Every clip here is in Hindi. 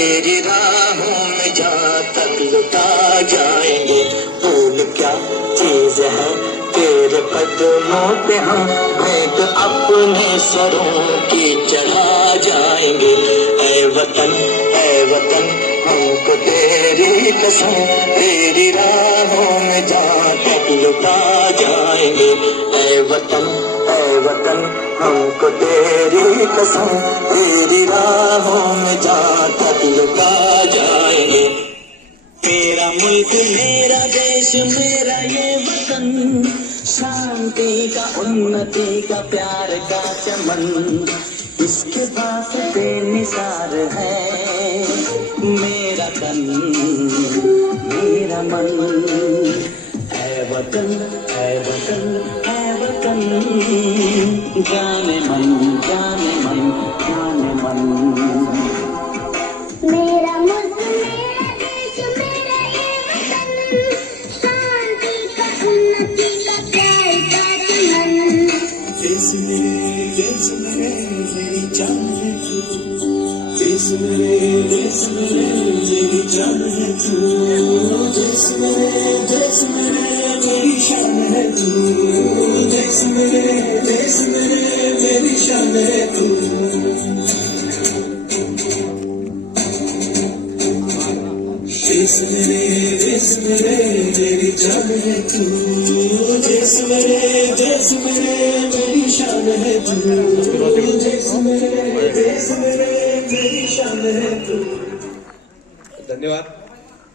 तेरी राहों में जहाँ तक लुटा जाएंगे। फूल क्या चीज है तेरे कदमों पे हम भेंट अपने सरों की चढ़ा जाएंगे। ऐ वतन हमको तेरी कसम, तेरी राहों में जहाँ तक लुटा जाएंगे। ऐ वतन हमको तेरी कसम, तेरी राहों में जहाँ तक लुटा जाएंगे। मेरा मुल्क मेरा देश मेरा ये वतन, शांति का उन्नति का प्यार का चमन, इसके पास बेनिसार है मेरा तन मेरा मन। ऐ वतन ऐ वतन ऐ वतन, जाने मन जाने मन जाने मन। मेरा मुल्क मेरा देश मेरा ये वतन, शांति का उन्नति का प्यार का चमन। देश मेरे मेरी जान है तू, देश मेरे मेरी जान है तू, देश मेरे मेरी शान है तू, देश मेरे मेरी शान है तू। देश मेरे मेरी जान है तू, देश मेरे मेरी शान है तू, देश मेरे मेरी शान है तू। धन्यवाद.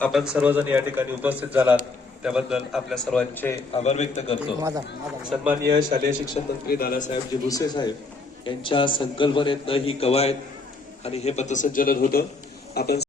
आपण सर्वजण या ठिकाणी उपस्थित झालात त्याबद्दल आपल्या सर्वांचे आभार व्यक्त करतो. सन्माननीय शालेय शिक्षण मंत्री दादासाहेब भुसे साहेब यांच्या संकल्पनेतनं ही कवायत आणि हे पथसंचलन होतं. आपण